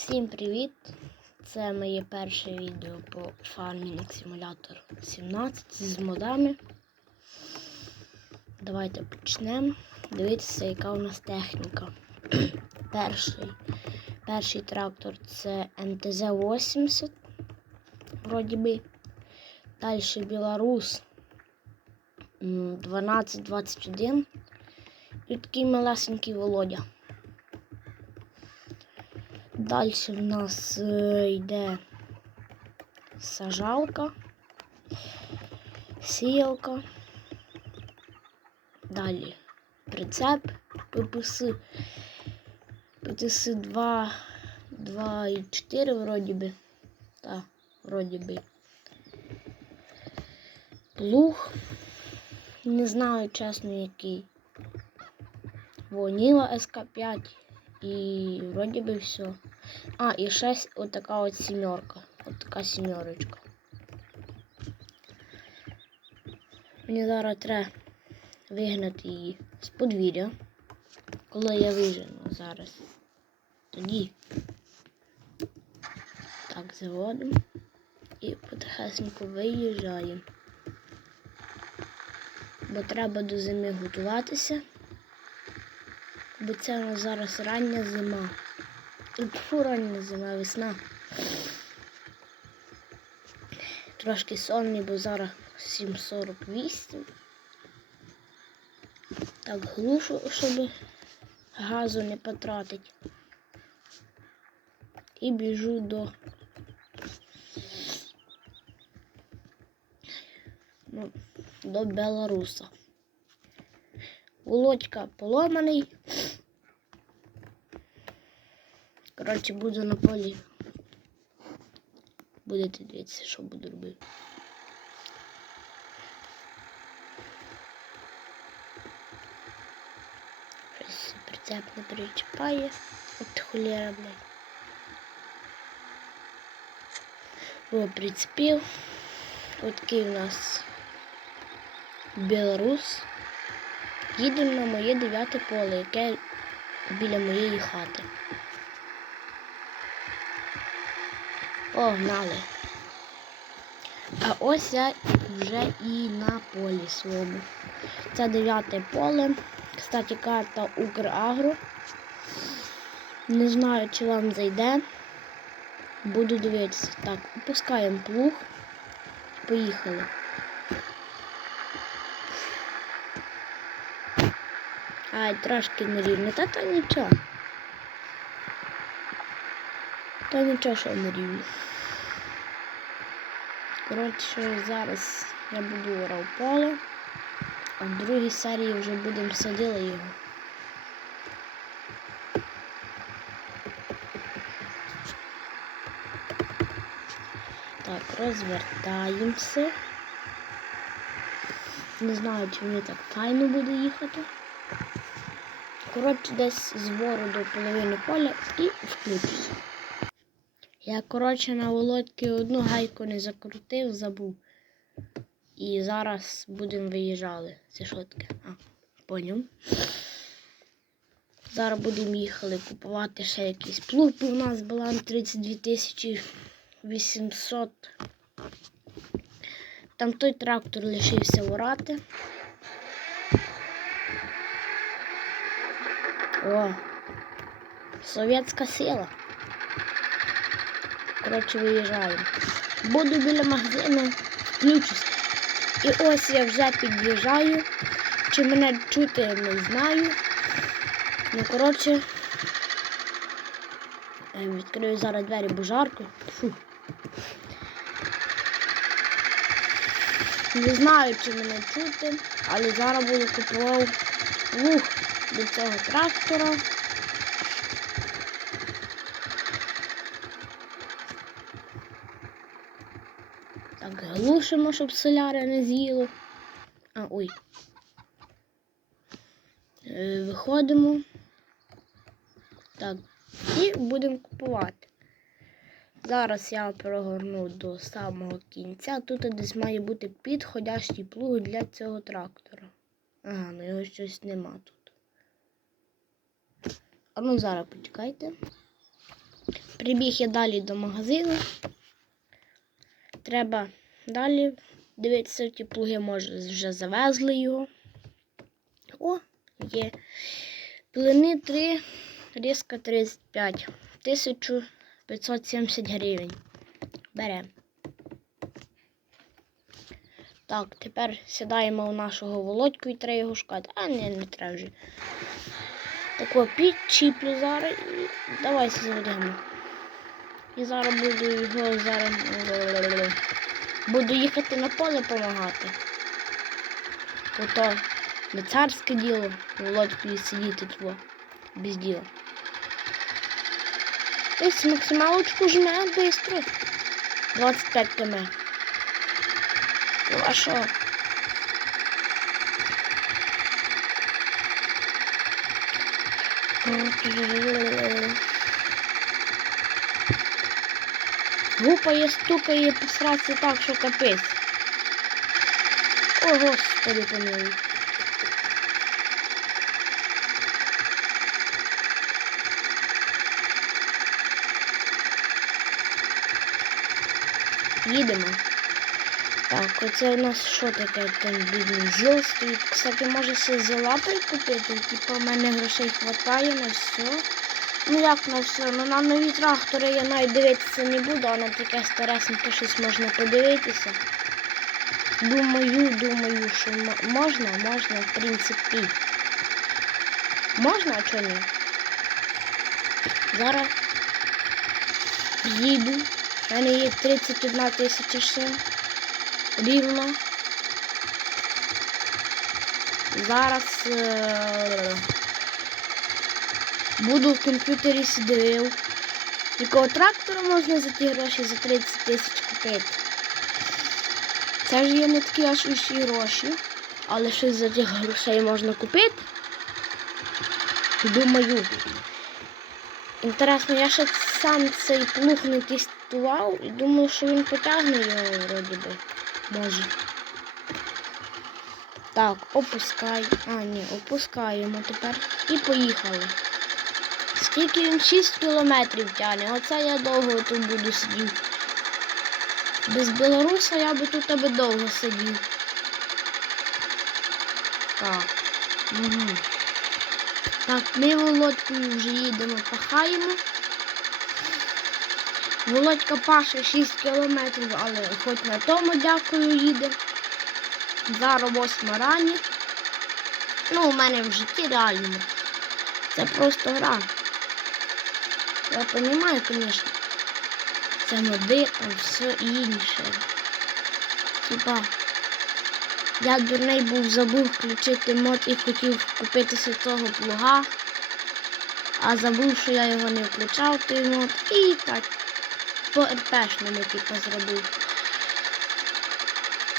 Всім привіт! Це моє перше відео по Farming Simulator 17 з модами. Давайте почнемо дивитися, яка у нас техніка. перший, перший трактор це МТЗ-80. Вроді би. Далі Білорус 1221. І такий малесенький Володя. Далі в нас е, йде сажалка, сіялка. Далі прицеп ППС. ПТС 2, 2 і 4 вроді би. Так, вроді би. Плуг. Не знаю, чесно, який. Воніла СК5 і вроді би все. А, і ще с- отака от сімерка. От така сімерочка. Мені зараз треба вигнати її з подвір'я. Коли я вижену зараз. Тоді так заводимо і потихесенько виїжджаємо. Бо треба до зими готуватися. Бо це у нас зараз рання зима. Фу, рання зима, весна. Трошки сонний, бо зараз 7.48. Так, глушу, щоб газу не потратити. І біжу до ну, до Белоруса. Володька поломаний. Коротше, буду на полі. Будете дивитися, що буду робити. Щось прицеп не причіпає. От холєра, блядь. О, прицепив. От такий у нас Білорус. Їдемо на моє дев'яте поле, яке біля моєї хати. Погнали. А ось я вже і на полі своєму. Це дев'яте поле. Кстати, карта Украгро. Не знаю, чи вам зайде. Буду дивитися. Так, опускаємо плуг. Поїхали. Ай, трошки нерівно. Та то нічого. Та нічого, що нерівно. Коротше, зараз я буду орав поле, а в другій серії вже будемо садили його. Так, розвертаємося. Не знаю, чи мені так файно буде їхати. Коротше, десь збору до половини поля і включуся. Я, коротше, на володьки одну гайку не закрутив, забув. І зараз будемо виїжджали. Це що таке? А, поняв. Зараз будемо їхали купувати ще якийсь плуг, у нас баланс 32 тисячі 800. Там той трактор лишився орати. О, совєтська сила. Коротше, виїжджаємо. Буду біля магазину, включусь. І ось я вже під'їжджаю. Чи мене чути, не знаю. Ну, коротше, відкрию зараз двері, бо жарко. Фу. Не знаю, чи мене чути, але зараз буду купував луг до цього трактора. Так, глушимо, щоб соляри не з'їло. А, ой. Е, виходимо. Так, і будемо купувати. Зараз я прогорну до самого кінця. Тут десь має бути підходящий плуг для цього трактора. Ага, ну його щось нема тут. А ну зараз почекайте. Прибіг я далі до магазину. Треба далі дивитися, ті плуги, може, вже завезли його. О, є. Плини 3, різка 35. 1570 гривень. Беремо. Так, тепер сідаємо у нашого володьку і треба його шукати. А ні, не треба вже. Тако підчіплю зараз і давай заведемо. І зараз буду його зараз. Буду їхати на поле допомагати. Ото не царське діло, володьку сидіти тво, без діла. Ось максималочку жме швидко. 25 км. Ну а що? Гупає, стукає, посраці так, що капець. О, господи, помилуй. Їдемо. Так, оце у нас що таке там бідний зіл стоїть. Кстати, може ще зіла прикупити, типу в мене грошей хватає на все. Ну як на все? Ну на нові трактори я навіть дивитися не буду, а на таке старесеньке щось можна подивитися. Думаю, думаю, що можна, можна, в принципі. Можна, а чого ні? Зараз їду. У мене є 31 тисяча ще. Рівно. Зараз е- буду в комп'ютері сидів. Якого трактора можна за ті гроші за 30 тисяч купити? Це ж є не такі аж усі гроші, але щось за тих грошей можна купити. Думаю. Інтересно, я ще сам цей плуг не тестував і думаю, що він потягне його вроді би. Може. Так, опускай. А, ні, опускаємо тепер. І поїхали. Скільки він 6 кілометрів тягне. Оце я довго тут буду сидіти. Без білоруса я би тут аби довго сидів. Так. Угу. Так, ми Володькою вже їдемо, пахаємо. Володька паше 6 кілометрів, але хоч на тому дякую їде. Зараз 8 рані. Ну, у мене в житті реальному. Це просто гра. Я розумію, звісно. Це моди, там все інше. Типа, я дурний був, забув включити мод і хотів купитися того плуга, а забув, що я його не включав, той мод, і так по РПшному типу зробив.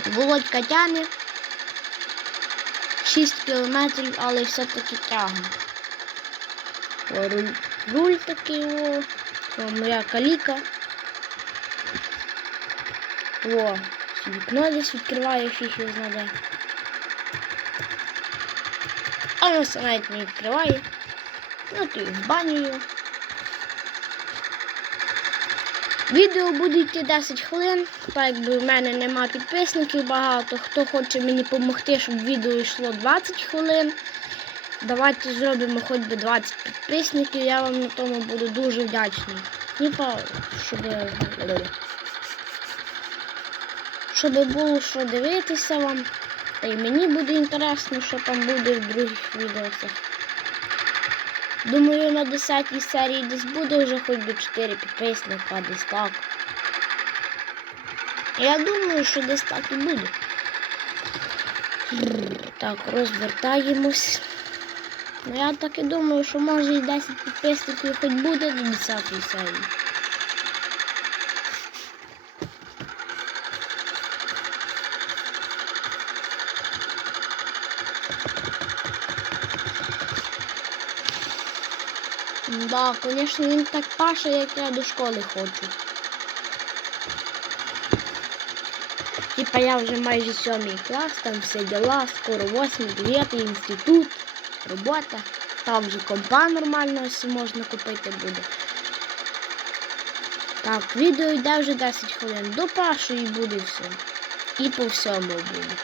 Володька тяне 6 кілометрів, але все-таки тягне. О, руль, руль такий, о, о моя каліка. О, вікно десь відкриває фіг його знаде. А воно все навіть не відкриває. Ну то і в баню. Відео буде йти 10 хвилин, так якби в мене нема підписників багато. Хто хоче мені допомогти, щоб відео йшло 20 хвилин. Давайте зробимо хоч би 20 підписників, я вам на тому буду дуже вдячний. Типа, щоб щоб було що дивитися вам. Та й мені буде інтересно, що там буде в других відео. Думаю, на 10 серії десь буде вже хоч би 4 підписника, десь так. Я думаю, що десь так і буде. Так, розвертаємось. Ну, я так і думаю, що може і 10 підписників хоч буде до 10 серії. Да, звісно, він так паше, як я до школи хочу. Типа я вже майже сьомий клас, там все діла, скоро восьмий, дев'ятий інститут, робота. Там вже компа нормально можна купити буде. Так, відео йде вже 10 хвилин. До першої буде все. І по всьому буде.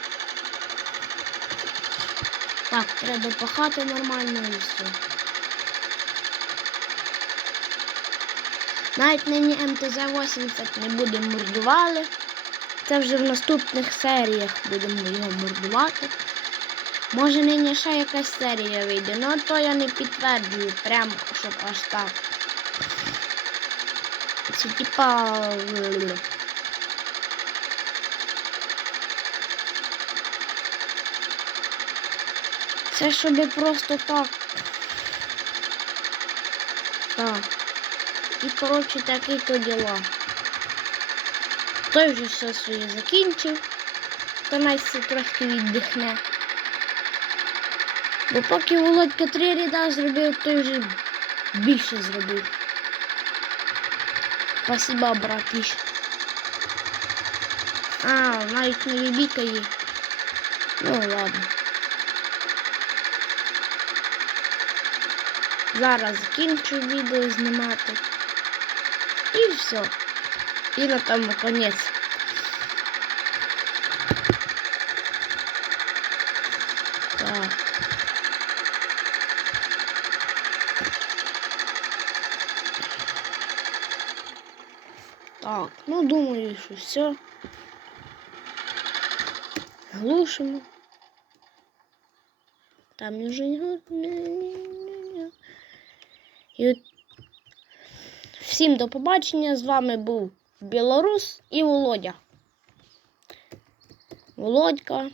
Так, треба допахати нормально і все. Навіть нині МТЗ-80 не будемо мордували. Це вже в наступних серіях будемо його мордувати. Може нині ще якась серія вийде, ну то я не підтверджую, прям щоб аж так. Це типа. Це щоб просто так. Так. І коротше такі то діла. Той вже все своє закінчив. То найся трошки віддихне. Бо поки Володька три ряда зробив, той вже більше зробив. Спасибо, братіш. А, навіть не вибікає. Ну ладно. Зараз закінчу відео знімати. І все. І на тому конець. Так. Так, Ну думаю, що все. Глушимо. Там уже не І от всім до побачення. З вами був Білорус і Володя. Володька.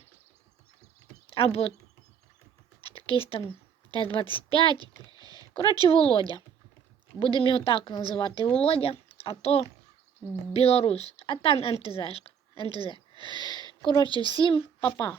Або якийсь там Т-25. Коротше, Володя. Будемо його так називати Володя, а то Білорус, а там МТЗ. МТЗ. Коротше, всім па-па.